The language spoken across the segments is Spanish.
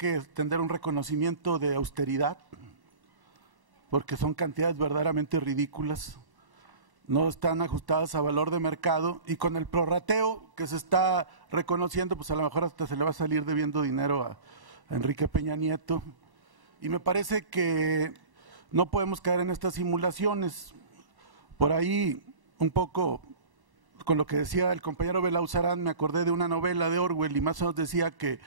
que tender un reconocimiento de austeridad, porque son cantidades verdaderamente ridículas, no están ajustadas a valor de mercado, y con el prorrateo que se está reconociendo, pues a lo mejor hasta se le va a salir debiendo dinero a Enrique Peña Nieto. Y me parece que no podemos caer en estas simulaciones. Por ahí, un poco con lo que decía el compañero Belauzarán, me acordé de una novela de Orwell y más o menos decía que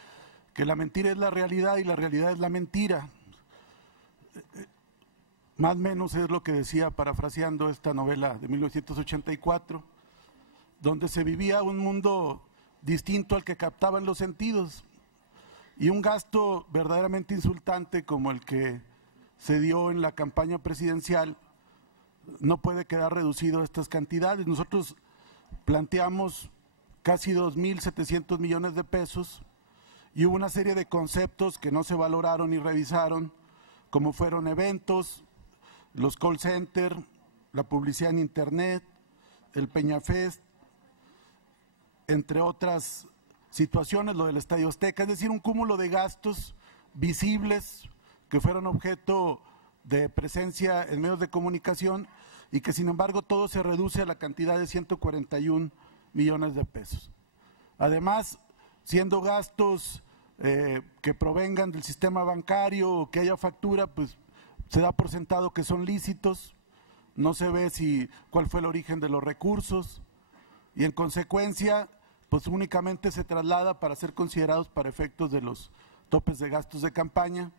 la mentira es la realidad y la realidad es la mentira. Más o menos es lo que decía, parafraseando esta novela de 1984, donde se vivía un mundo distinto al que captaban los sentidos, y un gasto verdaderamente insultante como el que se dio en la campaña presidencial no puede quedar reducido a estas cantidades. Nosotros planteamos casi 2.700 millones de pesos y hubo una serie de conceptos que no se valoraron ni revisaron, como fueron eventos, los call centers, la publicidad en internet, el Peñafest, entre otras situaciones, lo del Estadio Azteca, es decir, un cúmulo de gastos visibles que fueron objeto de presencia en medios de comunicación y que sin embargo todo se reduce a la cantidad de 141 millones de pesos. Además, siendo gastos que provengan del sistema bancario o que haya factura, pues se da por sentado que son lícitos, no se ve cuál fue el origen de los recursos y en consecuencia pues únicamente se traslada para ser considerados para efectos de los topes de gastos de campaña.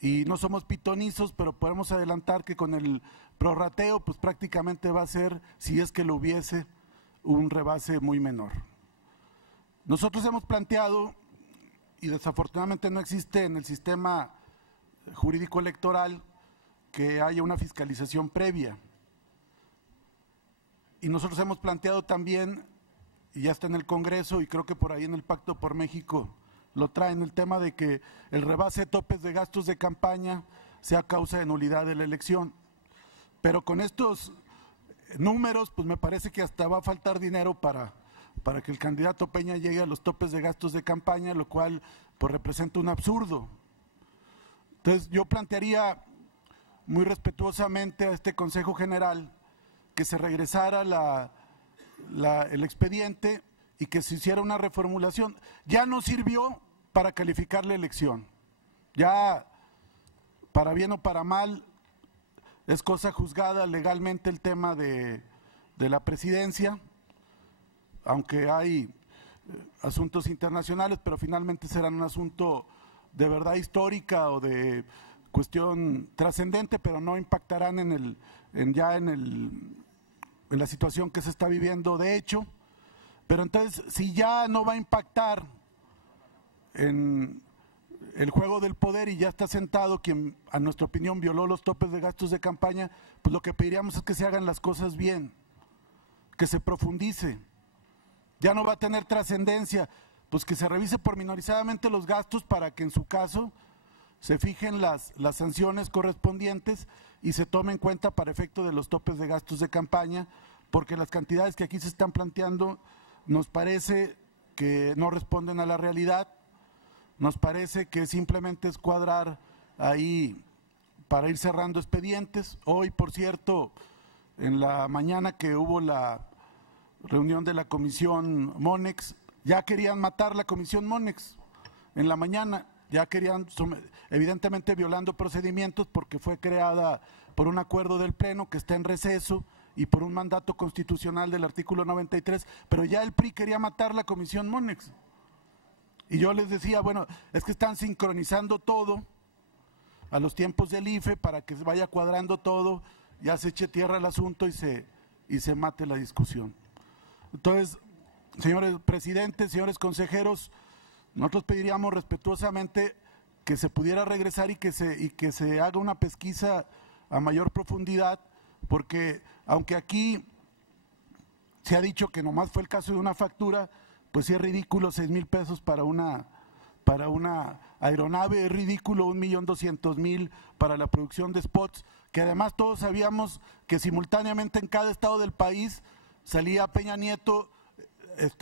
Y no somos pitonizos, pero podemos adelantar que con el prorrateo pues prácticamente va a ser, si es que lo hubiese, un rebase muy menor. Nosotros hemos planteado, y desafortunadamente no existe en el sistema jurídico electoral, que haya una fiscalización previa. Y nosotros hemos planteado también, y ya está en el Congreso, y creo que por ahí en el Pacto por México lo traen, el tema de que el rebase de topes de gastos de campaña sea causa de nulidad de la elección. Pero con estos números, pues me parece que hasta va a faltar dinero para que el candidato Peña llegue a los topes de gastos de campaña, lo cual pues representa un absurdo. Entonces yo plantearía muy respetuosamente a este Consejo General que se regresara el expediente y que se hiciera una reformulación. Ya no sirvió para calificar la elección, ya para bien o para mal es cosa juzgada legalmente el tema de la presidencia, aunque hay asuntos internacionales, pero finalmente serán un asunto de verdad histórica o de cuestión trascendente, pero no impactarán en la situación que se está viviendo de hecho. Pero entonces, si ya no va a impactar en el juego del poder y ya está sentado quien, a nuestra opinión, violó los topes de gastos de campaña, pues lo que pediríamos es que se hagan las cosas bien, que se profundice. Ya no va a tener trascendencia, pues que se revise pormenorizadamente los gastos para que en su caso se fijen las sanciones correspondientes y se tome en cuenta para efecto de los topes de gastos de campaña, porque las cantidades que aquí se están planteando nos parece que no responden a la realidad, nos parece que simplemente es cuadrar ahí para ir cerrando expedientes. Hoy, por cierto, en la mañana que hubo la reunión de la Comisión Monex, ya querían matar la Comisión Monex en la mañana, ya querían, evidentemente violando procedimientos porque fue creada por un acuerdo del Pleno que está en receso y por un mandato constitucional del artículo 93, pero ya el PRI quería matar la Comisión Monex. Y yo les decía, bueno, es que están sincronizando todo a los tiempos del IFE para que se vaya cuadrando todo, ya se eche tierra al asunto y se mate la discusión. Entonces, señores presidentes, señores consejeros, nosotros pediríamos respetuosamente que se pudiera regresar y que se haga una pesquisa a mayor profundidad, porque aunque aquí se ha dicho que nomás fue el caso de una factura, pues sí es ridículo 6,000 pesos para una aeronave, es ridículo 1,200,000 para la producción de spots, que además todos sabíamos que simultáneamente en cada estado del país salía Peña Nieto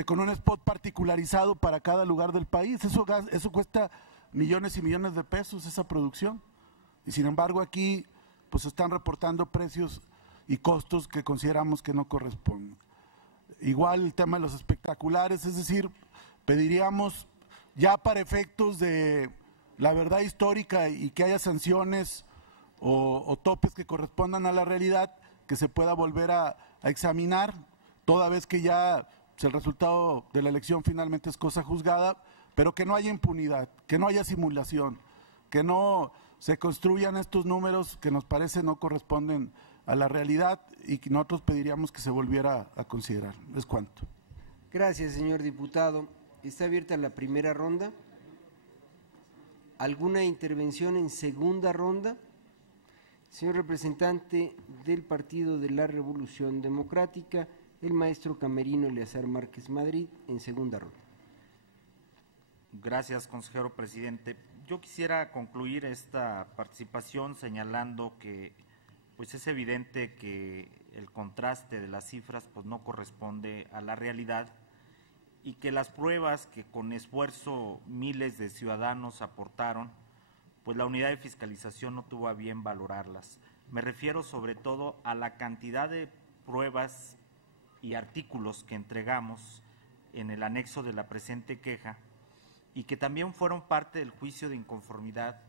con un spot particularizado para cada lugar del país. Eso cuesta millones y millones de pesos esa producción. Y sin embargo aquí pues están reportando precios y costos que consideramos que no corresponden. Igual el tema de los espectaculares, es decir, pediríamos ya para efectos de la verdad histórica y que haya sanciones o topes que correspondan a la realidad, que se pueda volver a examinar, toda vez que ya el resultado de la elección finalmente es cosa juzgada, pero que no haya impunidad, que no haya simulación, que no se construyan estos números que nos parece no corresponden a la realidad y que nosotros pediríamos que se volviera a considerar. Es cuanto. Gracias, señor diputado. Está abierta la primera ronda. ¿Alguna intervención en segunda ronda? Señor representante del Partido de la Revolución Democrática, el maestro Camerino Eleazar Márquez Madrid, en segunda ronda. Gracias, consejero presidente. Yo quisiera concluir esta participación señalando que pues es evidente que el contraste de las cifras pues no corresponde a la realidad y que las pruebas que con esfuerzo miles de ciudadanos aportaron, pues la unidad de fiscalización no tuvo a bien valorarlas. Me refiero sobre todo a la cantidad de pruebas y artículos que entregamos en el anexo de la presente queja y que también fueron parte del juicio de inconformidad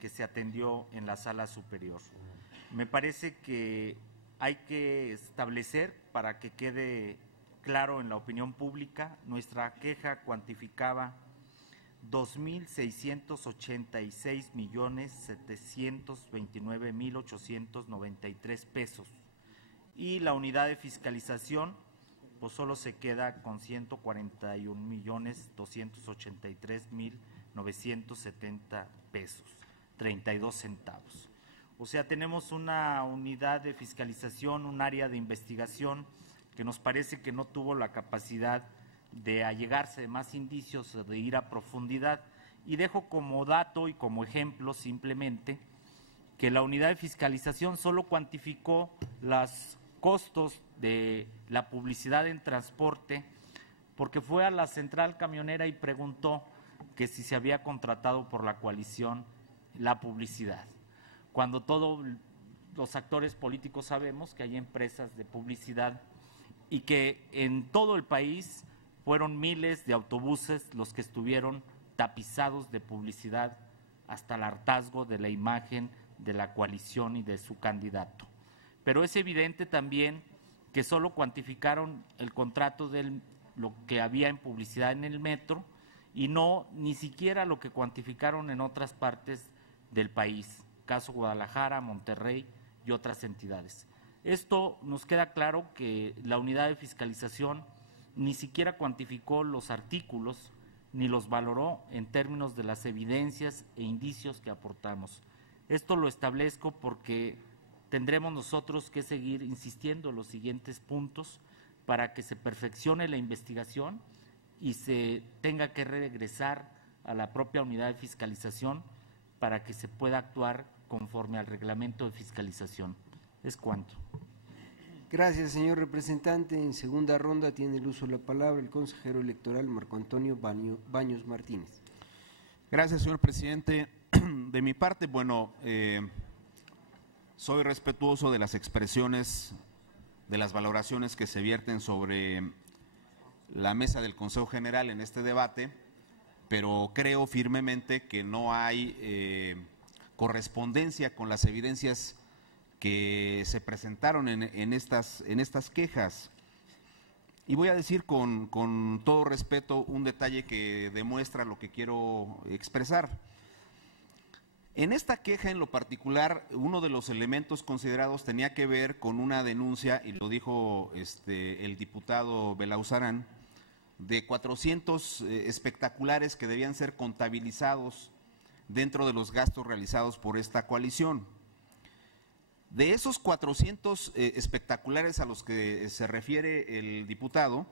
que se atendió en la sala superior. Me parece que hay que establecer, para que quede claro en la opinión pública, nuestra queja cuantificaba 2.686.729.893 pesos y la unidad de fiscalización pues solo se queda con 141.283.970 pesos, 32 centavos. O sea, tenemos una unidad de fiscalización, un área de investigación que nos parece que no tuvo la capacidad de allegarse de más indicios, de ir a profundidad. Y dejo como dato y como ejemplo simplemente que la unidad de fiscalización solo cuantificó los costos de la publicidad en transporte porque fue a la central camionera y preguntó que si se había contratado por la coalición la publicidad, cuando todos los actores políticos sabemos que hay empresas de publicidad y que en todo el país fueron miles de autobuses los que estuvieron tapizados de publicidad hasta el hartazgo de la imagen de la coalición y de su candidato. Pero es evidente también que solo cuantificaron el contrato de lo que había en publicidad en el metro y no ni siquiera lo que cuantificaron en otras partes del país, caso Guadalajara, Monterrey y otras entidades. Esto nos queda claro que la unidad de fiscalización ni siquiera cuantificó los artículos ni los valoró en términos de las evidencias e indicios que aportamos. Esto lo establezco porque tendremos nosotros que seguir insistiendo en los siguientes puntos para que se perfeccione la investigación y se tenga que regresar a la propia unidad de fiscalización para que se pueda actuar conforme al reglamento de fiscalización. Es cuanto. Gracias, señor representante. En segunda ronda tiene el uso de la palabra el consejero electoral Marco Antonio Baños Martínez. Gracias, señor presidente. De mi parte, bueno, soy respetuoso de las expresiones, de las valoraciones que se vierten sobre la mesa del Consejo General en este debate, pero creo firmemente que no hay correspondencia con las evidencias que se presentaron en estas quejas. Y voy a decir con todo respeto un detalle que demuestra lo que quiero expresar. En esta queja en lo particular, uno de los elementos considerados tenía que ver con una denuncia, y lo dijo el diputado Belauzarán, de 400 espectaculares que debían ser contabilizados dentro de los gastos realizados por esta coalición. De esos 400 espectaculares a los que se refiere el diputado,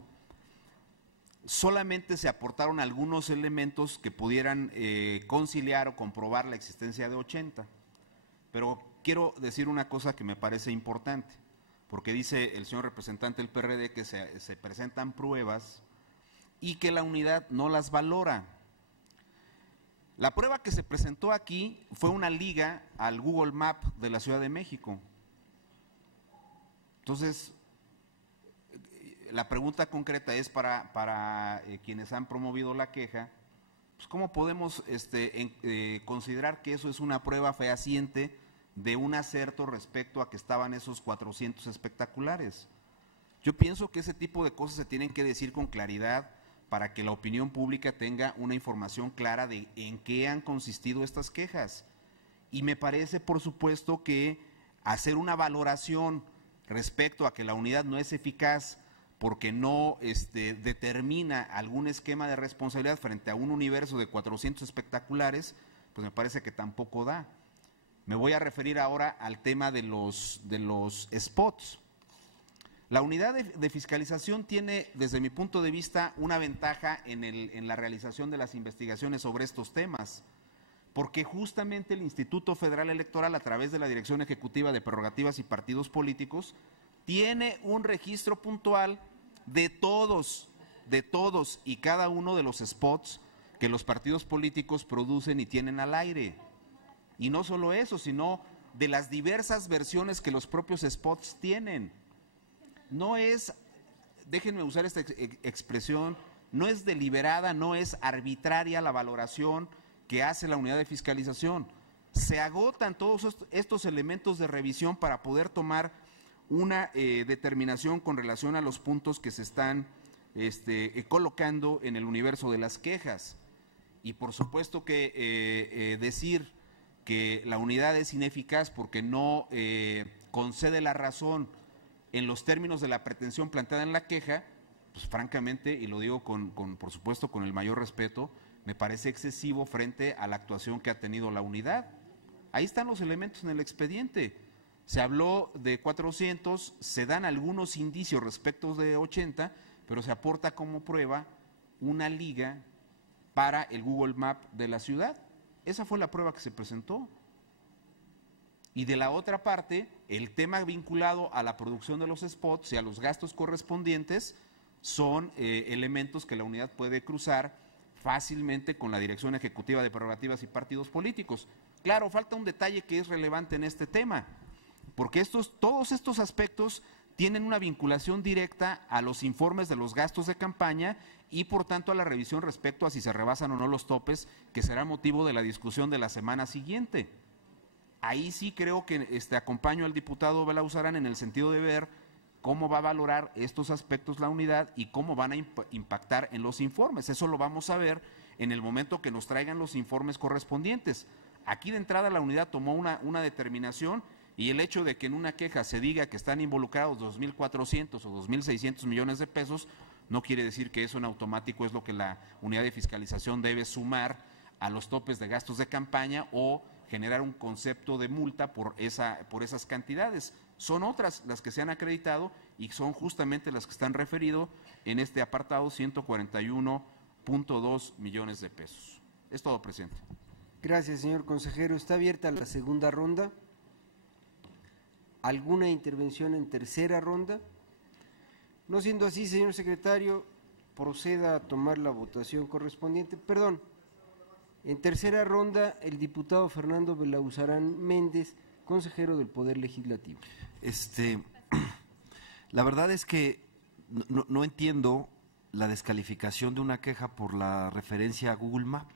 solamente se aportaron algunos elementos que pudieran conciliar o comprobar la existencia de 80. Pero quiero decir una cosa que me parece importante, porque dice el señor representante del PRD que se presentan pruebas y que la unidad no las valora. La prueba que se presentó aquí fue una liga al Google Map de la Ciudad de México. Entonces, la pregunta concreta es para quienes han promovido la queja, pues ¿cómo podemos considerar que eso es una prueba fehaciente de un acerto respecto a que estaban esos 400 espectaculares? Yo pienso que ese tipo de cosas se tienen que decir con claridad para que la opinión pública tenga una información clara de en qué han consistido estas quejas. Y me parece, por supuesto, que hacer una valoración respecto a que la unidad no es eficaz porque no determina algún esquema de responsabilidad frente a un universo de 400 espectaculares, pues me parece que tampoco da. Me voy a referir ahora al tema de los spots. La unidad de fiscalización tiene, desde mi punto de vista, una ventaja en la realización de las investigaciones sobre estos temas, porque justamente el Instituto Federal Electoral, a través de la Dirección Ejecutiva de Prerrogativas y Partidos Políticos, tiene un registro puntual de todos y cada uno de los spots que los partidos políticos producen y tienen al aire. Y no solo eso, sino de las diversas versiones que los propios spots tienen. No es, déjenme usar esta expresión, no es deliberada, no es arbitraria la valoración que hace la unidad de fiscalización. Se agotan todos estos elementos de revisión para poder tomar una determinación con relación a los puntos que se están colocando en el universo de las quejas. Y por supuesto que decir que la unidad es ineficaz porque no concede la razón en los términos de la pretensión planteada en la queja, pues francamente, y lo digo por supuesto con el mayor respeto, me parece excesivo frente a la actuación que ha tenido la unidad. Ahí están los elementos en el expediente. Se habló de 400, se dan algunos indicios respecto de 80, pero se aporta como prueba una liga para el Google Map de la ciudad. Esa fue la prueba que se presentó. Y de la otra parte, el tema vinculado a la producción de los spots y a los gastos correspondientes son elementos que la unidad puede cruzar fácilmente con la Dirección Ejecutiva de Prerrogativas y Partidos Políticos. Claro, falta un detalle que es relevante en este tema, porque todos estos aspectos tienen una vinculación directa a los informes de los gastos de campaña y por tanto a la revisión respecto a si se rebasan o no los topes, que será motivo de la discusión de la semana siguiente. Ahí sí creo que acompaño al diputado Belauzarán en el sentido de ver cómo va a valorar estos aspectos la unidad y cómo van a impactar en los informes. Eso lo vamos a ver en el momento que nos traigan los informes correspondientes. Aquí de entrada la unidad tomó una determinación y el hecho de que en una queja se diga que están involucrados 2.400 o 2.600 millones de pesos no quiere decir que eso en automático es lo que la unidad de fiscalización debe sumar a los topes de gastos de campaña o generar un concepto de multa por esas cantidades. Son otras las que se han acreditado y son justamente las que están referidas en este apartado 141.2 millones de pesos. Es todo, presidente. Gracias, señor consejero. Está abierta la segunda ronda. ¿Alguna intervención en tercera ronda? No siendo así, señor secretario, proceda a tomar la votación correspondiente. Perdón. En tercera ronda, el diputado Fernando Belauzarán Méndez, consejero del Poder Legislativo. La verdad es que no entiendo la descalificación de una queja por la referencia a Google Map.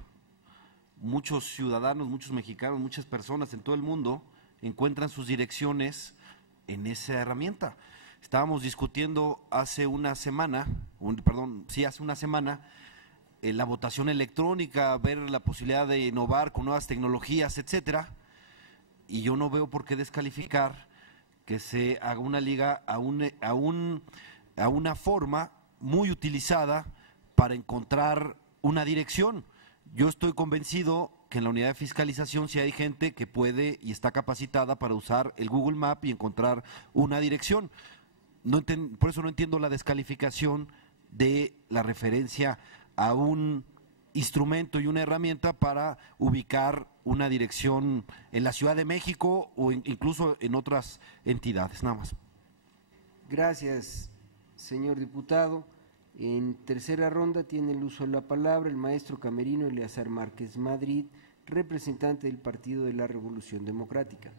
Muchos ciudadanos, muchos mexicanos, muchas personas en todo el mundo encuentran sus direcciones en esa herramienta. Estábamos discutiendo hace una semana, la votación electrónica, ver la posibilidad de innovar con nuevas tecnologías, etcétera, y yo no veo por qué descalificar que se haga una liga a una forma muy utilizada para encontrar una dirección. Yo estoy convencido que en la unidad de fiscalización sí hay gente que puede y está capacitada para usar el Google Map y encontrar una dirección. Por eso no entiendo la descalificación de la referencia a un instrumento y una herramienta para ubicar una dirección en la Ciudad de México o incluso en otras entidades, nada más. Gracias, señor diputado. En tercera ronda tiene el uso de la palabra el maestro camerino Eleazar Márquez Madrid, representante del Partido de la Revolución Democrática.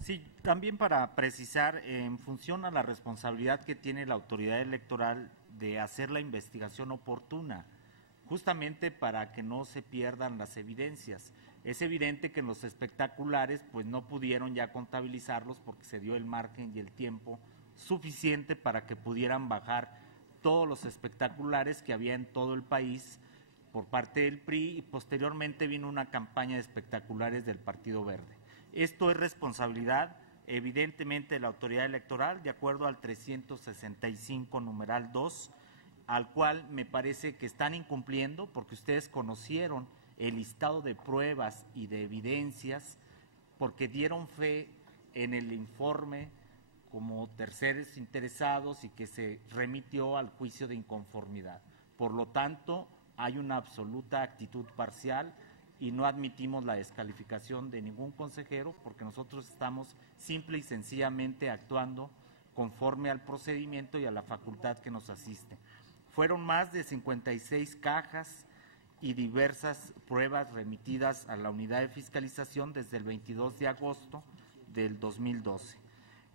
Sí, también para precisar, en función a la responsabilidad que tiene la autoridad electoral de hacer la investigación oportuna, justamente para que no se pierdan las evidencias. Es evidente que en los espectaculares pues no pudieron ya contabilizarlos porque se dio el margen y el tiempo suficiente para que pudieran bajar todos los espectaculares que había en todo el país por parte del PRI, y posteriormente vino una campaña de espectaculares del Partido Verde. Esto es responsabilidad evidentemente de la autoridad electoral, de acuerdo al 365 numeral 2, al cual me parece que están incumpliendo porque ustedes conocieron el listado de pruebas y de evidencias, porque dieron fe en el informe como terceros interesados y que se remitió al juicio de inconformidad. Por lo tanto, hay una absoluta actitud parcial y no admitimos la descalificación de ningún consejero porque nosotros estamos simple y sencillamente actuando conforme al procedimiento y a la facultad que nos asiste. Fueron más de 56 cajas y diversas pruebas remitidas a la unidad de fiscalización desde el 22 de agosto del 2012.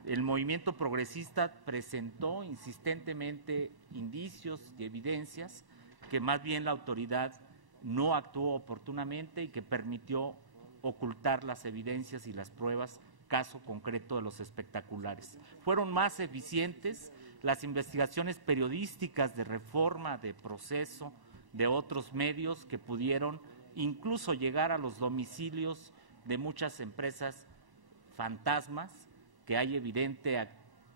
El movimiento progresista presentó insistentemente indicios y evidencias que más bien la autoridad no actuó oportunamente y que permitió ocultar las evidencias y las pruebas, caso concreto de los espectaculares. Fueron más eficientes las investigaciones periodísticas de Reforma, de Proceso, de otros medios que pudieron incluso llegar a los domicilios de muchas empresas fantasmas, que hay evidente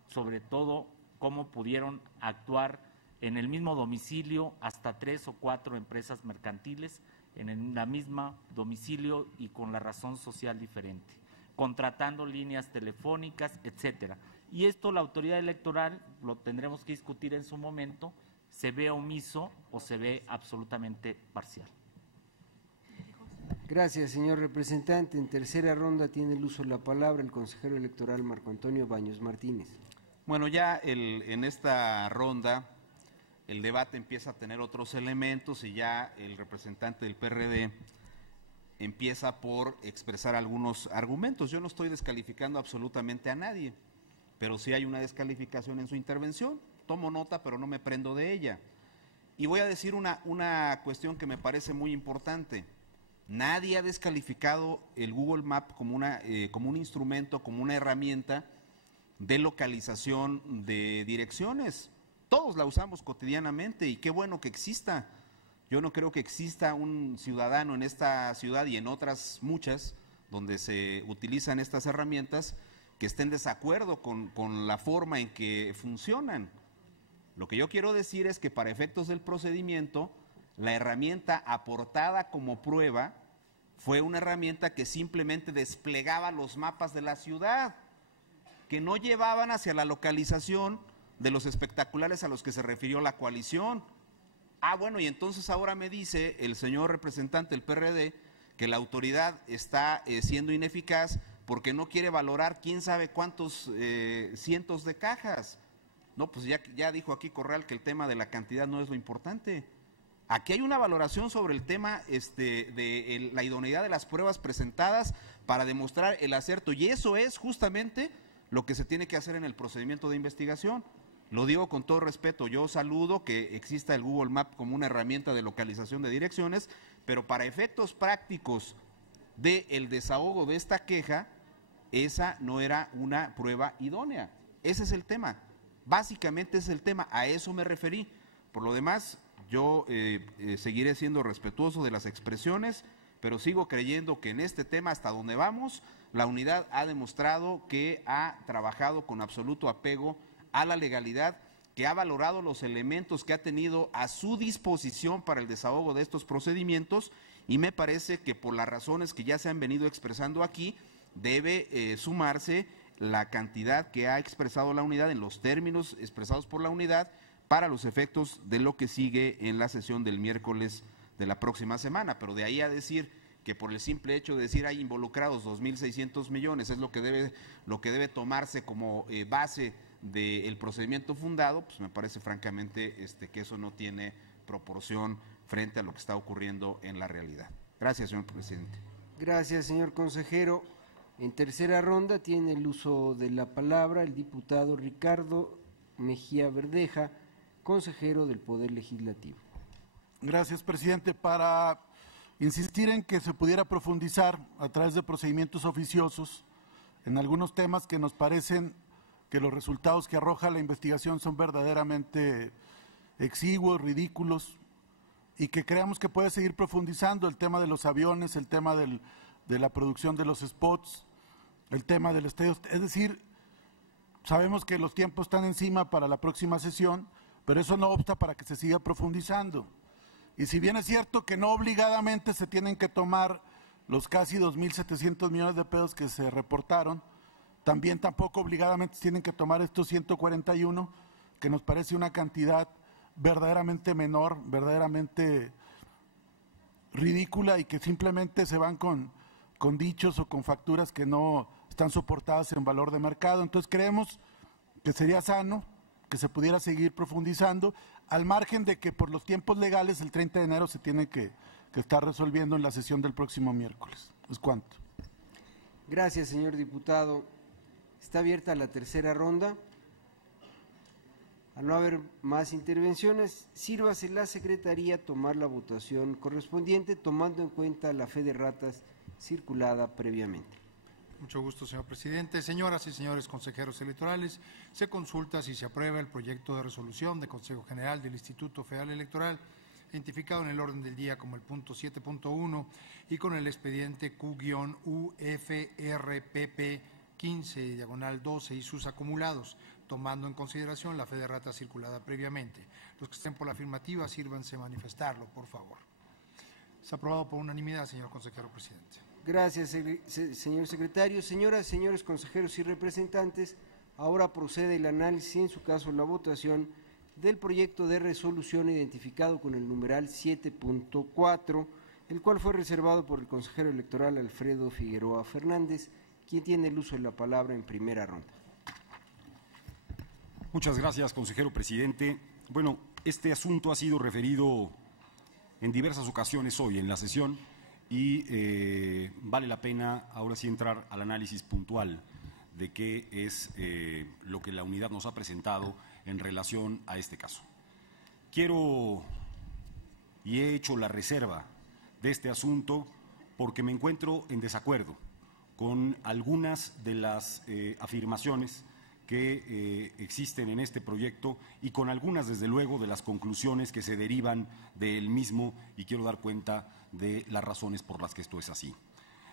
sobre todo cómo pudieron actuar en el mismo domicilio hasta 3 o 4 empresas mercantiles en la misma domicilio y con la razón social diferente, contratando líneas telefónicas, etcétera. Y esto la autoridad electoral, lo tendremos que discutir en su momento, se ve omiso o se ve absolutamente parcial. Gracias, señor representante. En tercera ronda tiene el uso de la palabra el consejero electoral Marco Antonio Baños Martínez. Bueno, ya en esta ronda el debate empieza a tener otros elementos y ya el representante del PRD empieza por expresar algunos argumentos. Yo no estoy descalificando absolutamente a nadie, pero sí hay una descalificación en su intervención. Tomo nota, pero no me prendo de ella. Y voy a decir una cuestión que me parece muy importante. Nadie ha descalificado el Google Map como un instrumento, como una herramienta de localización de direcciones. Todos la usamos cotidianamente y qué bueno que exista. Yo no creo que exista un ciudadano en esta ciudad y en otras muchas donde se utilizan estas herramientas que esté en desacuerdo con la forma en que funcionan. Lo que yo quiero decir es que para efectos del procedimiento, la herramienta aportada como prueba fue una herramienta que simplemente desplegaba los mapas de la ciudad, que no llevaban hacia la localización de los espectaculares a los que se refirió la coalición. Ah, bueno, y entonces ahora me dice el señor representante del PRD que la autoridad está siendo ineficaz porque no quiere valorar quién sabe cuántos cientos de cajas. No, pues ya dijo aquí Corral que el tema de la cantidad no es lo importante. Aquí hay una valoración sobre el tema de la idoneidad de las pruebas presentadas para demostrar el acerto, y eso es justamente lo que se tiene que hacer en el procedimiento de investigación. Lo digo con todo respeto, yo saludo que exista el Google Map como una herramienta de localización de direcciones, pero para efectos prácticos del desahogo de esta queja, esa no era una prueba idónea. Ese es el tema, básicamente es el tema, a eso me referí. Por lo demás, yo seguiré siendo respetuoso de las expresiones, pero sigo creyendo que en este tema, hasta donde vamos, la unidad ha demostrado que ha trabajado con absoluto apego a la legalidad, que ha valorado los elementos que ha tenido a su disposición para el desahogo de estos procedimientos, y me parece que por las razones que ya se han venido expresando aquí, debe sumarse la cantidad que ha expresado la unidad en los términos expresados por la unidad para los efectos de lo que sigue en la sesión del miércoles de la próxima semana. Pero de ahí a decir que por el simple hecho de decir hay involucrados 2.600 millones es lo que debe tomarse como base del procedimiento fundado, pues me parece francamente que eso no tiene proporción frente a lo que está ocurriendo en la realidad. Gracias, señor presidente. Gracias, señor consejero. En tercera ronda tiene el uso de la palabra el diputado Ricardo Mejía Verdeja, consejero del Poder Legislativo. Gracias, presidente. Para insistir en que se pudiera profundizar a través de procedimientos oficiosos en algunos temas que nos parecen que los resultados que arroja la investigación son verdaderamente exiguos, ridículos, y que creamos que puede seguir profundizando el tema de los aviones, el tema de la producción de los spots, el tema del estadio. Es decir, sabemos que los tiempos están encima para la próxima sesión, pero eso no obsta para que se siga profundizando. Y si bien es cierto que no obligadamente se tienen que tomar los casi 2.700 millones de pesos que se reportaron, también tampoco obligadamente se tienen que tomar estos 141, que nos parece una cantidad verdaderamente menor, verdaderamente ridícula, y que simplemente se van con dichos o con facturas que no están soportadas en valor de mercado. Entonces creemos que sería sano que se pudiera seguir profundizando, al margen de que por los tiempos legales el 30 de enero se tiene que estar resolviendo en la sesión del próximo miércoles. Es cuanto. Gracias, señor diputado. Está abierta la tercera ronda. Al no haber más intervenciones, sírvase la Secretaría tomar la votación correspondiente, tomando en cuenta la fe de ratas circulada previamente. Mucho gusto, señor presidente. Señoras y señores consejeros electorales, se consulta si se aprueba el proyecto de resolución del Consejo General del Instituto Federal Electoral, identificado en el orden del día como el punto 7.1 y con el expediente Q-UFRPP 15/12 y sus acumulados, tomando en consideración la fe de rata circulada previamente. Los que estén por la afirmativa, sírvanse manifestarlo, por favor. Es aprobado por unanimidad, señor consejero presidente. Gracias, señor secretario. Señoras y señores consejeros y representantes, ahora procede el análisis y, en su caso, la votación del proyecto de resolución identificado con el numeral 7.4, el cual fue reservado por el consejero electoral Alfredo Figueroa Fernández, quien tiene el uso de la palabra en primera ronda. Muchas gracias, consejero presidente. Bueno, este asunto ha sido referido en diversas ocasiones hoy en la sesión y vale la pena ahora sí entrar al análisis puntual de qué es lo que la unidad nos ha presentado en relación a este caso. Quiero y he hecho la reserva de este asunto porque me encuentro en desacuerdo con algunas de las afirmaciones que existen en este proyecto y con algunas, desde luego, de las conclusiones que se derivan del mismo, y quiero dar cuenta de las razones por las que esto es así.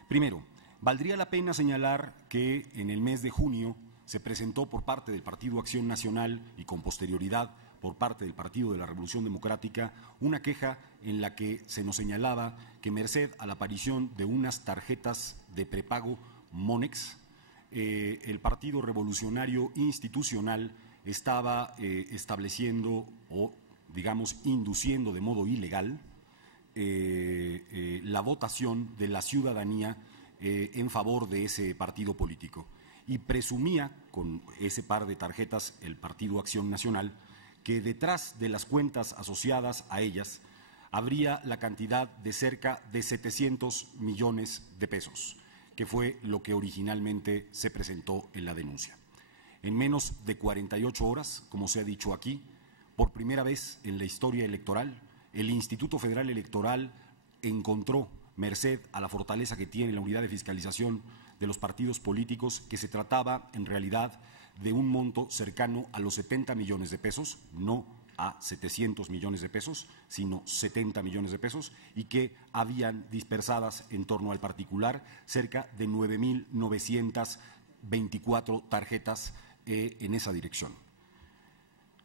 Primero, valdría la pena señalar que en el mes de junio se presentó por parte del Partido Acción Nacional y con posterioridad por parte del Partido de la Revolución Democrática una queja en la que se nos señalaba que, merced a la aparición de unas tarjetas de prepago Monex, el Partido Revolucionario Institucional estaba estableciendo o, digamos, induciendo de modo ilegal la votación de la ciudadanía en favor de ese partido político, y presumía con ese par de tarjetas el Partido Acción Nacional que detrás de las cuentas asociadas a ellas habría la cantidad de cerca de 700 millones de pesos, que fue lo que originalmente se presentó en la denuncia. En menos de 48 horas, como se ha dicho aquí, por primera vez en la historia electoral, el Instituto Federal Electoral encontró, merced a la fortaleza que tiene la unidad de fiscalización de los partidos políticos, que se trataba en realidad de un monto cercano a los 70 millones de pesos, no a 700 millones de pesos, sino 70 millones de pesos, y que habían dispersadas en torno al particular cerca de 9.924 tarjetas en esa dirección.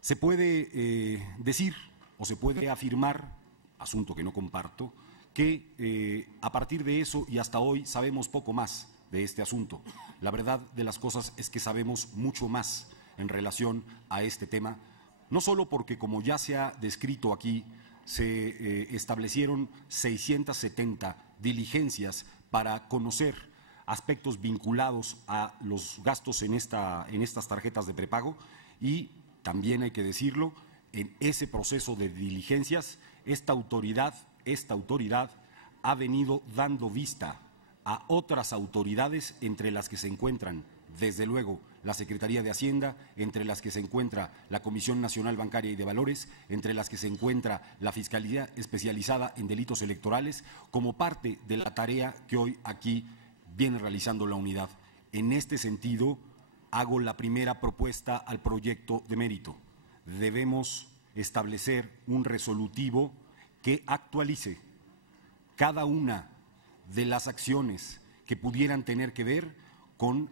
Se puede decir o se puede afirmar, asunto que no comparto, que a partir de eso y hasta hoy sabemos poco más de este asunto. La verdad de las cosas es que sabemos mucho más en relación a este tema, no solo porque, como ya se ha descrito aquí, se establecieron 670 diligencias para conocer aspectos vinculados a los gastos en estas tarjetas de prepago y también hay que decirlo, en ese proceso de diligencias, esta autoridad ha venido dando vista a otras autoridades, entre las que se encuentran, desde luego, la Secretaría de Hacienda, entre las que se encuentra la Comisión Nacional Bancaria y de Valores, entre las que se encuentra la Fiscalía Especializada en Delitos Electorales, como parte de la tarea que hoy aquí viene realizando la unidad. En este sentido, hago la primera propuesta al proyecto de mérito. Debemos establecer un resolutivo que actualice cada una de las acciones que pudieran tener que ver con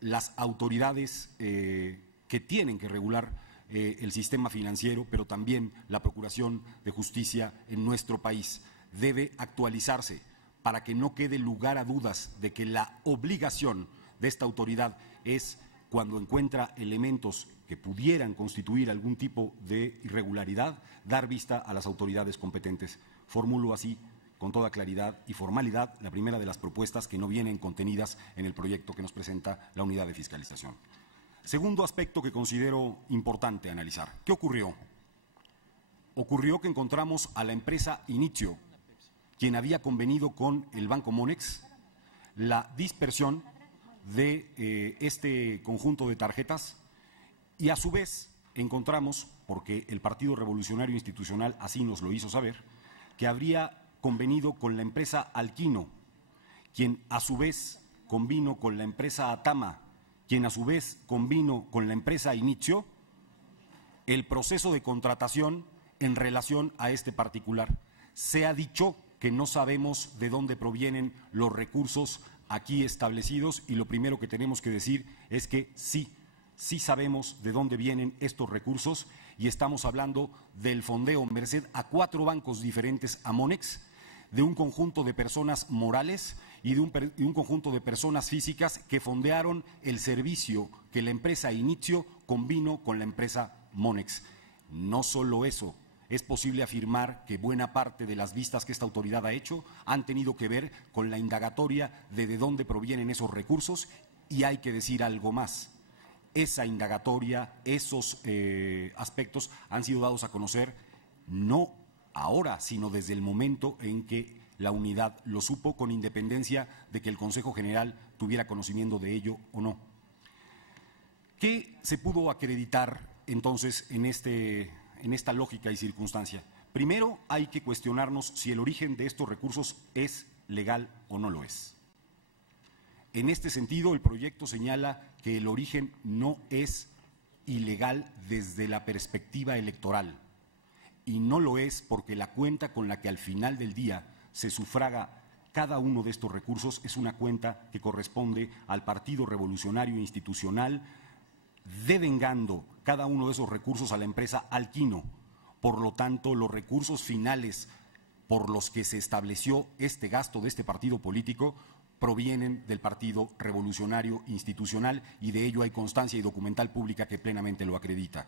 las autoridades que tienen que regular el sistema financiero, pero también la Procuración de Justicia en nuestro país. Debe actualizarse para que no quede lugar a dudas de que la obligación de esta autoridad es, cuando encuentra elementos que pudieran constituir algún tipo de irregularidad, dar vista a las autoridades competentes. Formulo así, con toda claridad y formalidad, la primera de las propuestas que no vienen contenidas en el proyecto que nos presenta la Unidad de Fiscalización. Segundo aspecto que considero importante analizar. ¿Qué ocurrió? Ocurrió que encontramos a la empresa Inicio, quien había convenido con el Banco Monex la dispersión de este conjunto de tarjetas y a su vez encontramos, porque el Partido Revolucionario Institucional así nos lo hizo saber, que habría convenido con la empresa Alquino, quien a su vez convino con la empresa Atama, quien a su vez convino con la empresa Inicio, el proceso de contratación en relación a este particular. Se ha dicho que no sabemos de dónde provienen los recursos aquí establecidos y lo primero que tenemos que decir es que sí sabemos de dónde vienen estos recursos y estamos hablando del fondeo merced a 4 bancos diferentes a Monex, de un conjunto de personas morales y de un conjunto de personas físicas que fondearon el servicio que la empresa Inicio convino con la empresa Monex. No solo eso, es posible afirmar que buena parte de las vistas que esta autoridad ha hecho han tenido que ver con la indagatoria de dónde provienen esos recursos y hay que decir algo más. Esa indagatoria, esos aspectos han sido dados a conocer no ahora, sino desde el momento en que la unidad lo supo, con independencia de que el Consejo General tuviera conocimiento de ello o no. ¿Qué se pudo acreditar entonces en esta lógica y circunstancia? Primero, hay que cuestionarnos si el origen de estos recursos es legal o no lo es. En este sentido, el proyecto señala que el origen no es ilegal desde la perspectiva electoral y no lo es porque la cuenta con la que al final del día se sufraga cada uno de estos recursos es una cuenta que corresponde al Partido Revolucionario Institucional, devengando cada uno de esos recursos a la empresa Alquino. Por lo tanto, los recursos finales por los que se estableció este gasto de este partido político provienen del Partido Revolucionario Institucional y de ello hay constancia y documental pública que plenamente lo acredita.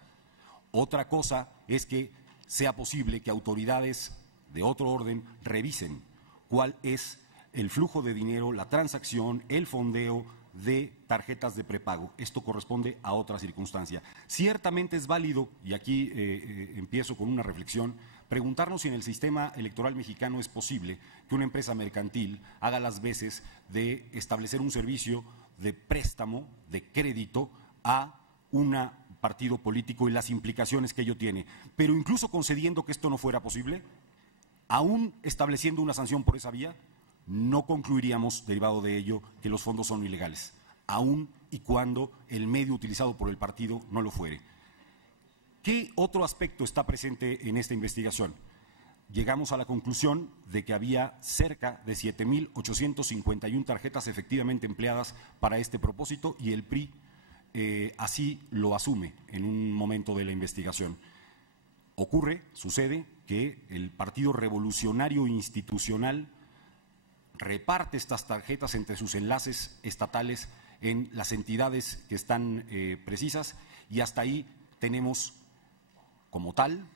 Otra cosa es que sea posible que autoridades de otro orden revisen cuál es el flujo de dinero, la transacción, el fondeo de tarjetas de prepago. Esto corresponde a otra circunstancia. Ciertamente es válido, y aquí empiezo con una reflexión, preguntarnos si en el sistema electoral mexicano es posible que una empresa mercantil haga las veces de establecer un servicio de préstamo, de crédito a un partido político y las implicaciones que ello tiene. Pero incluso concediendo que esto no fuera posible, aún estableciendo una sanción por esa vía, no concluiríamos, derivado de ello, que los fondos son ilegales, aun y cuando el medio utilizado por el partido no lo fuere. ¿Qué otro aspecto está presente en esta investigación? Llegamos a la conclusión de que había cerca de 7.851 tarjetas efectivamente empleadas para este propósito y el PRI así lo asume en un momento de la investigación. Sucede que el Partido Revolucionario Institucional reparte estas tarjetas entre sus enlaces estatales en las entidades que están precisas y hasta ahí tenemos como tal,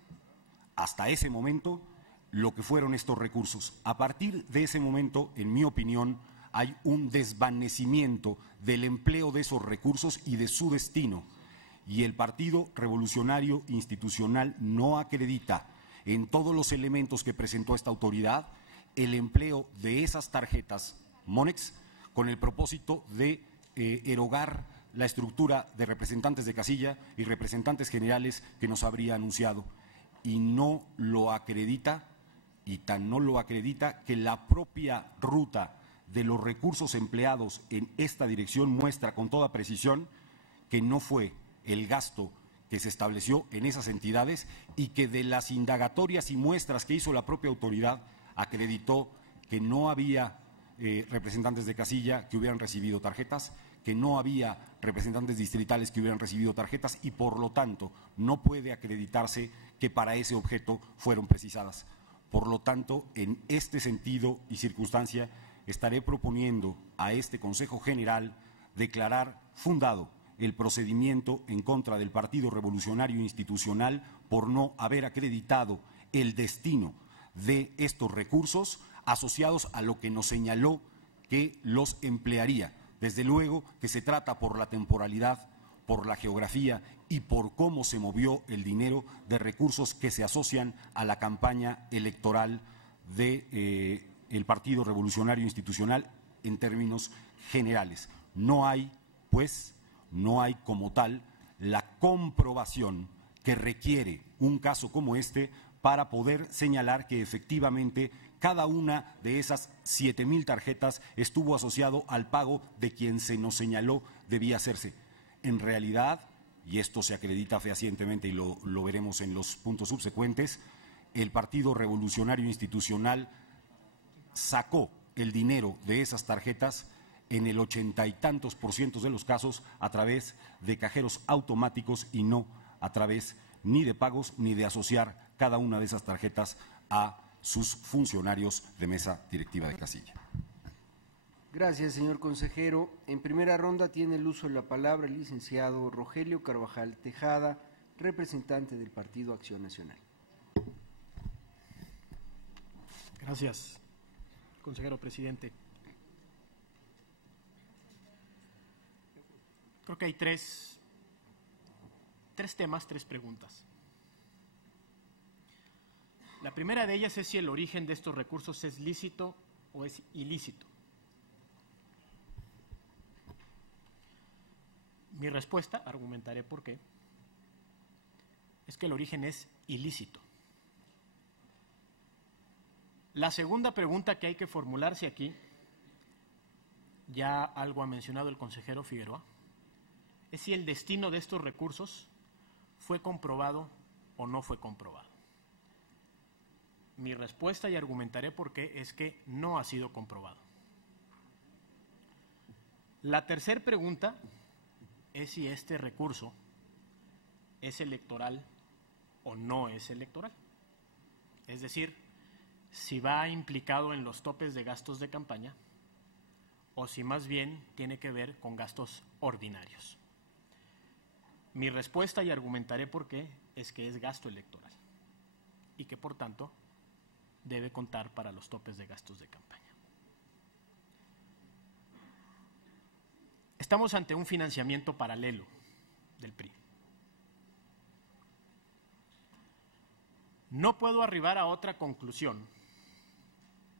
hasta ese momento, lo que fueron estos recursos. A partir de ese momento, en mi opinión, hay un desvanecimiento del empleo de esos recursos y de su destino. Y el Partido Revolucionario Institucional no acredita en todos los elementos que presentó esta autoridad el empleo de esas tarjetas Monex con el propósito de erogar la estructura de representantes de casilla y representantes generales que nos habría anunciado. Y no lo acredita, y tan no lo acredita que la propia ruta de los recursos empleados en esta dirección muestra con toda precisión que no fue el gasto que se estableció en esas entidades y que de las indagatorias y muestras que hizo la propia autoridad acreditó que no había representantes de casilla que hubieran recibido tarjetas, que no había representantes distritales que hubieran recibido tarjetas y por lo tanto no puede acreditarse que para ese objeto fueron precisadas. Por lo tanto, en este sentido y circunstancia, estaré proponiendo a este Consejo General declarar fundado el procedimiento en contra del Partido Revolucionario Institucional por no haber acreditado el destino de estos recursos asociados a lo que nos señaló que los emplearía. Desde luego que se trata por la temporalidad, por la geografía y por cómo se movió el dinero de recursos que se asocian a la campaña electoral del Partido Revolucionario Institucional en términos generales. No hay, pues, no hay como tal la comprobación que requiere un caso como este para poder señalar que efectivamente cada una de esas 7,000 tarjetas estuvo asociado al pago de quien se nos señaló debía hacerse. En realidad, y esto se acredita fehacientemente y lo veremos en los puntos subsecuentes, el Partido Revolucionario Institucional sacó el dinero de esas tarjetas en el 80 y tantos % de los casos a través de cajeros automáticos y no a través ni de pagos ni de asociar cada una de esas tarjetas a sus funcionarios de mesa directiva de casilla. Gracias, señor consejero. En primera ronda tiene el uso de la palabra el licenciado Rogelio Carvajal Tejada, representante del Partido Acción Nacional. Gracias, consejero presidente. Creo que hay tres temas, tres preguntas. La primera de ellas es si el origen de estos recursos es lícito o es ilícito. Mi respuesta, argumentaré por qué, es que el origen es ilícito. La segunda pregunta que hay que formularse aquí, ya algo ha mencionado el consejero Figueroa, es si el destino de estos recursos fue comprobado o no fue comprobado. Mi respuesta, y argumentaré por qué, es que no ha sido comprobado. La tercera pregunta es si este recurso es electoral o no es electoral. Es decir, si va implicado en los topes de gastos de campaña o si más bien tiene que ver con gastos ordinarios. Mi respuesta, y argumentaré por qué, es que es gasto electoral y que por tanto debe contar para los topes de gastos de campaña. Estamos ante un financiamiento paralelo del PRI. No puedo arribar a otra conclusión.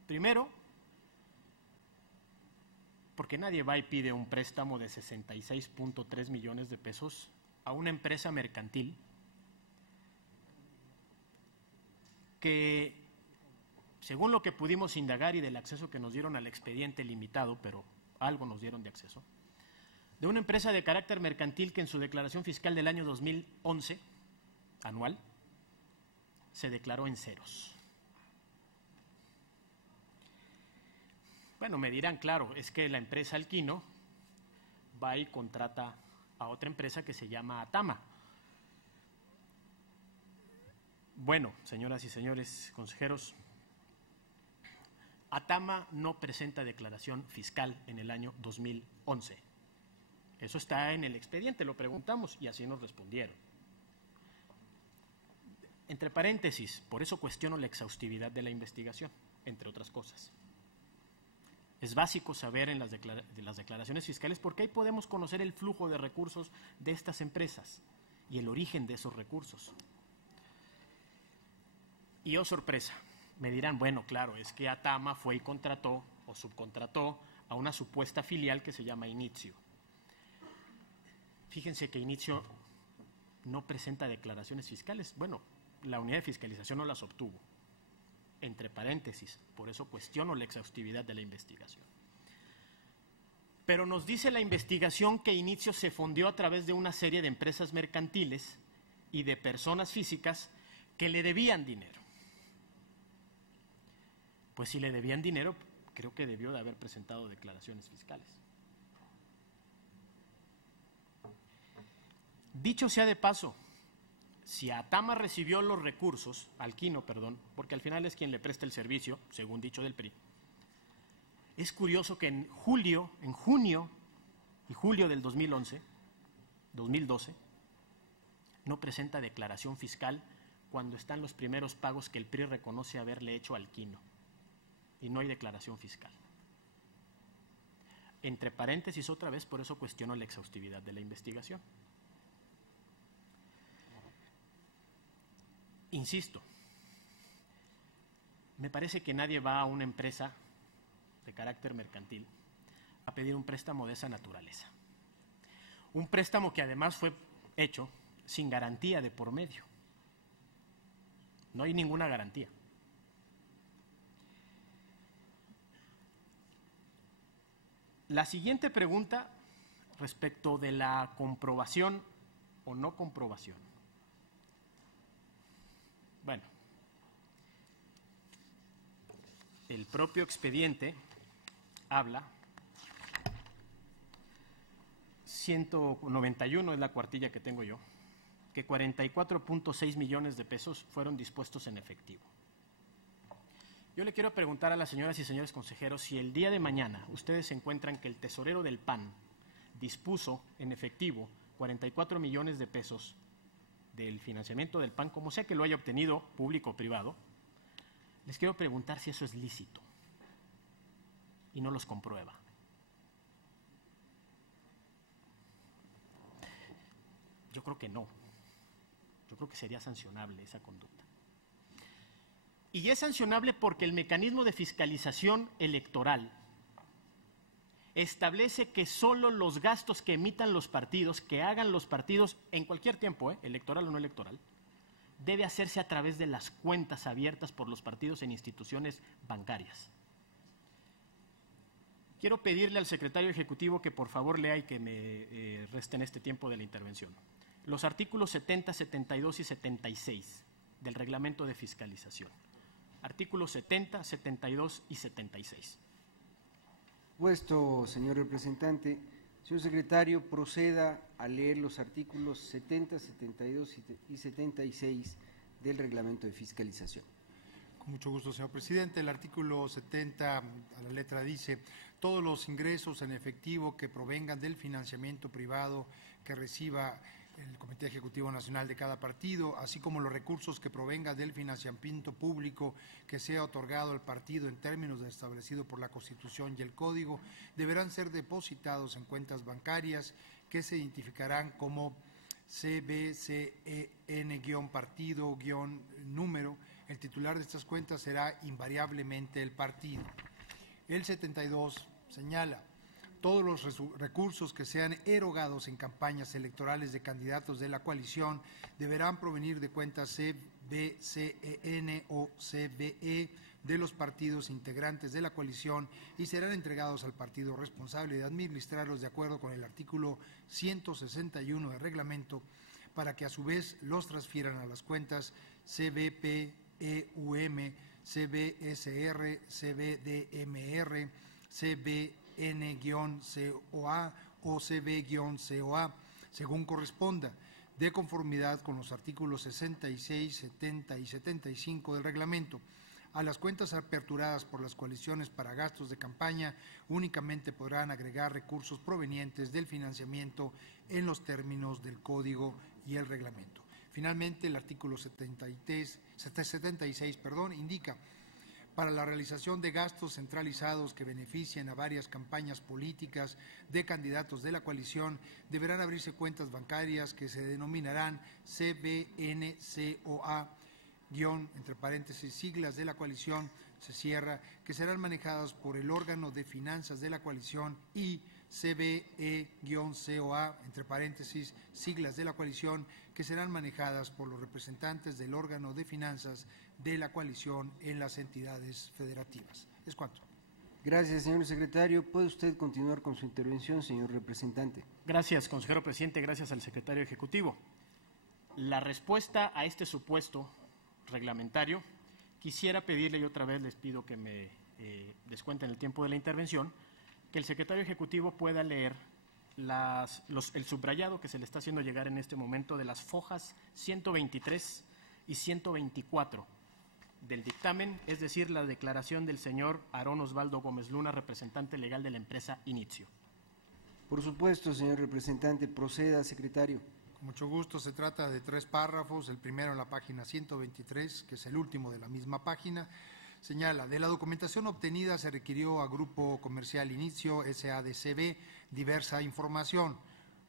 Primero, porque nadie va y pide un préstamo de 66.3 millones de pesos a una empresa mercantil que, según lo que pudimos indagar y del acceso que nos dieron al expediente limitado, pero algo nos dieron de acceso, de una empresa de carácter mercantil que en su declaración fiscal del año 2011, anual, se declaró en ceros. Bueno, me dirán, claro, es que la empresa Alquino va y contrata a otra empresa que se llama Atama. Bueno, señoras y señores consejeros, Atama no presenta declaración fiscal en el año 2011. Eso está en el expediente, lo preguntamos y así nos respondieron. Entre paréntesis, por eso cuestiono la exhaustividad de la investigación, entre otras cosas. Es básico saber en de las declaraciones fiscales porque ahí podemos conocer el flujo de recursos de estas empresas y el origen de esos recursos. Y oh sorpresa, me dirán, bueno, claro, es que Atama fue y contrató o subcontrató a una supuesta filial que se llama Inicio. Fíjense que Inicio no presenta declaraciones fiscales. Bueno, la unidad de fiscalización no las obtuvo. Entre paréntesis, por eso cuestiono la exhaustividad de la investigación. Pero nos dice la investigación que Inicio se fondió a través de una serie de empresas mercantiles y de personas físicas que le debían dinero. Pues si le debían dinero, creo que debió de haber presentado declaraciones fiscales. Dicho sea de paso, si Atama recibió los recursos, Alquino, perdón, porque al final es quien le presta el servicio, según dicho del PRI, es curioso que en junio y julio del 2012, no presenta declaración fiscal cuando están los primeros pagos que el PRI reconoce haberle hecho a Alquino. Y no hay declaración fiscal. Entre paréntesis, otra vez, por eso cuestiono la exhaustividad de la investigación. Insisto, me parece que nadie va a una empresa de carácter mercantil a pedir un préstamo de esa naturaleza. Un préstamo que además fue hecho sin garantía de por medio. No hay ninguna garantía. La siguiente pregunta respecto de la comprobación o no comprobación. Bueno, el propio expediente habla, 191 es la cuartilla que tengo yo, que 44.6 millones de pesos fueron dispuestos en efectivo. Yo le quiero preguntar a las señoras y señores consejeros si el día de mañana ustedes encuentran que el tesorero del PAN dispuso en efectivo 44 millones de pesos del financiamiento del PAN, como sea que lo haya obtenido público o privado, les quiero preguntar si eso es lícito y no los comprueba. Yo creo que no. Yo creo que sería sancionable esa conducta. Y es sancionable porque el mecanismo de fiscalización electoral establece que solo los gastos que emitan los partidos, que hagan los partidos en cualquier tiempo, electoral o no electoral, debe hacerse a través de las cuentas abiertas por los partidos en instituciones bancarias. Quiero pedirle al secretario ejecutivo que por favor lea y que me resten este tiempo de la intervención. Los artículos 70, 72 y 76 del reglamento de fiscalización. Artículos 70, 72 y 76. Puesto, señor representante. Señor secretario, proceda a leer los artículos 70, 72 y 76 del reglamento de fiscalización. Con mucho gusto, señor presidente. El artículo 70 a la letra dice: todos los ingresos en efectivo que provengan del financiamiento privado que reciba el Comité Ejecutivo Nacional de cada partido, así como los recursos que provengan del financiamiento público que sea otorgado al partido en términos establecidos por la Constitución y el Código, deberán ser depositados en cuentas bancarias que se identificarán como CBCEN-partido-número. El titular de estas cuentas será invariablemente el partido. El 72 señala: todos los recursos que sean erogados en campañas electorales de candidatos de la coalición deberán provenir de cuentas CBCEN o CBE de los partidos integrantes de la coalición y serán entregados al partido responsable de administrarlos de acuerdo con el artículo 161 del reglamento, para que a su vez los transfieran a las cuentas CBPEUM, CBSR, CBDMR, CBN-COA o CB-COA, según corresponda, de conformidad con los artículos 66, 70 y 75 del reglamento. A las cuentas aperturadas por las coaliciones para gastos de campaña únicamente podrán agregar recursos provenientes del financiamiento en los términos del Código y el reglamento. Finalmente, el artículo 76 indica: para la realización de gastos centralizados que beneficien a varias campañas políticas de candidatos de la coalición, deberán abrirse cuentas bancarias que se denominarán CBNCOA, entre paréntesis, siglas de la coalición, se cierra, que serán manejadas por el órgano de finanzas de la coalición, y CBE-COA, entre paréntesis, siglas de la coalición, que serán manejadas por los representantes del órgano de finanzas de la coalición en las entidades federativas. Es cuanto. Gracias, señor secretario. ¿Puede usted continuar con su intervención, señor representante? Gracias, consejero presidente, gracias al secretario ejecutivo. La respuesta a este supuesto reglamentario, quisiera pedirle, y otra vez les pido que me descuenten el tiempo de la intervención, que el secretario ejecutivo pueda leer el subrayado que se le está haciendo llegar en este momento de las fojas 123 y 124 del dictamen, es decir, la declaración del señor Aarón Osvaldo Gómez Luna, representante legal de la empresa Inicio. Por supuesto, señor representante, proceda, secretario. Con mucho gusto, se trata de 3 párrafos, el primero en la página 123, que es el último de la misma página. Señala, de la documentación obtenida se requirió a Grupo Comercial Inicio SADCB diversa información.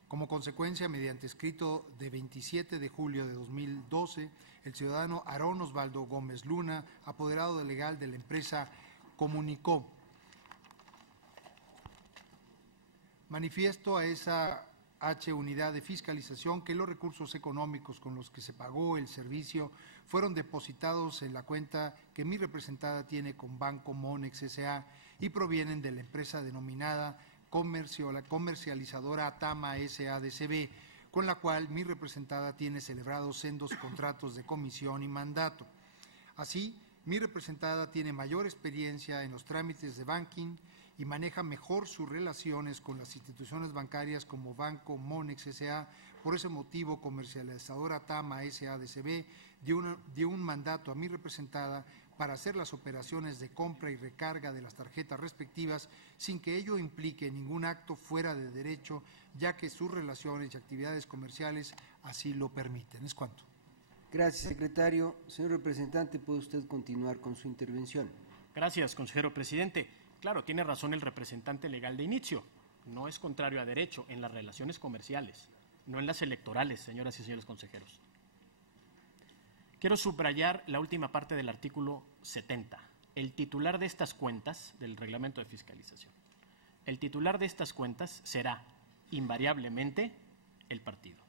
Como consecuencia, mediante escrito de 27 de julio de 2012, el ciudadano Aarón Osvaldo Gómez Luna, apoderado legal de la empresa, comunicó: manifiesto a esa unidad de fiscalización que los recursos económicos con los que se pagó el servicio fueron depositados en la cuenta que mi representada tiene con Banco Monex S.A. y provienen de la empresa denominada comercializadora Tama S.A.D.C.B., con la cual mi representada tiene celebrados sendos contratos de comisión y mandato. Así, mi representada tiene mayor experiencia en los trámites de banking y maneja mejor sus relaciones con las instituciones bancarias como Banco Monex S.A. Por ese motivo, comercializadora Tama S.A.D.C.B. dio un mandato a mi representada para hacer las operaciones de compra y recarga de las tarjetas respectivas sin que ello implique ningún acto fuera de derecho, ya que sus relaciones y actividades comerciales así lo permiten. Es cuanto. Gracias, secretario. Señor representante, puede usted continuar con su intervención. Gracias, consejero presidente. Claro, tiene razón el representante legal de Inicio. No es contrario a derecho en las relaciones comerciales, no en las electorales, señoras y señores consejeros. Quiero subrayar la última parte del artículo 70. El titular de estas cuentas, del reglamento de fiscalización, el titular de estas cuentas será invariablemente el partido.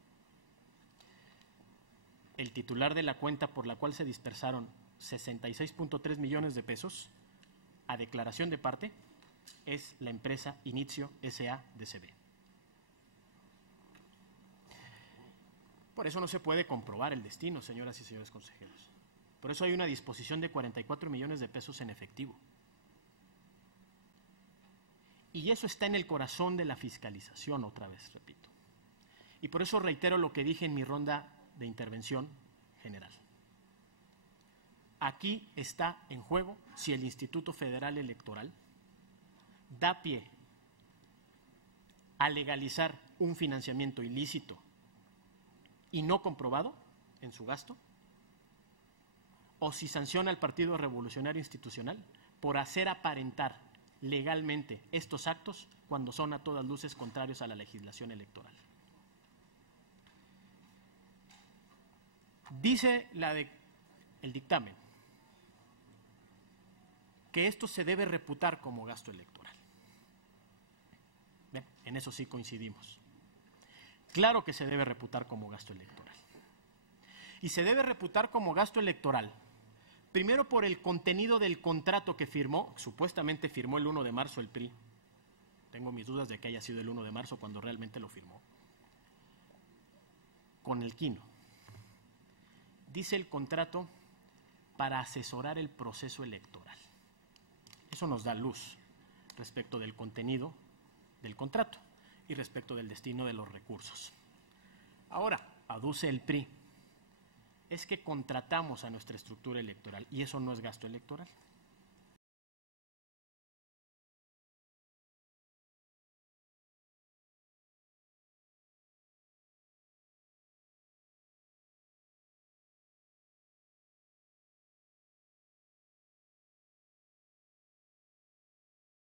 El titular de la cuenta por la cual se dispersaron 66.3 millones de pesos a declaración de parte es la empresa Inicio S.A.D.C.B. Por eso no se puede comprobar el destino, señoras y señores consejeros. Por eso hay una disposición de 44 millones de pesos en efectivo. Y eso está en el corazón de la fiscalización, otra vez, repito. Y por eso reitero lo que dije en mi ronda de intervención general. Aquí está en juego si el Instituto Federal Electoral da pie a legalizar un financiamiento ilícito y no comprobado en su gasto, o si sanciona al Partido Revolucionario Institucional por hacer aparentar legalmente estos actos cuando son a todas luces contrarios a la legislación electoral. Dice el dictamen que esto se debe reputar como gasto electoral. Bien, en eso sí coincidimos. Claro que se debe reputar como gasto electoral. Y se debe reputar como gasto electoral, primero por el contenido del contrato que firmó, supuestamente firmó el 1 de marzo el PRI. Tengo mis dudas de que haya sido el 1 de marzo cuando realmente lo firmó. Con el Quino. Dice el contrato para asesorar el proceso electoral. Eso nos da luz respecto del contenido del contrato y respecto del destino de los recursos. Ahora, aduce el PRI, es que contratamos a nuestra estructura electoral y eso no es gasto electoral.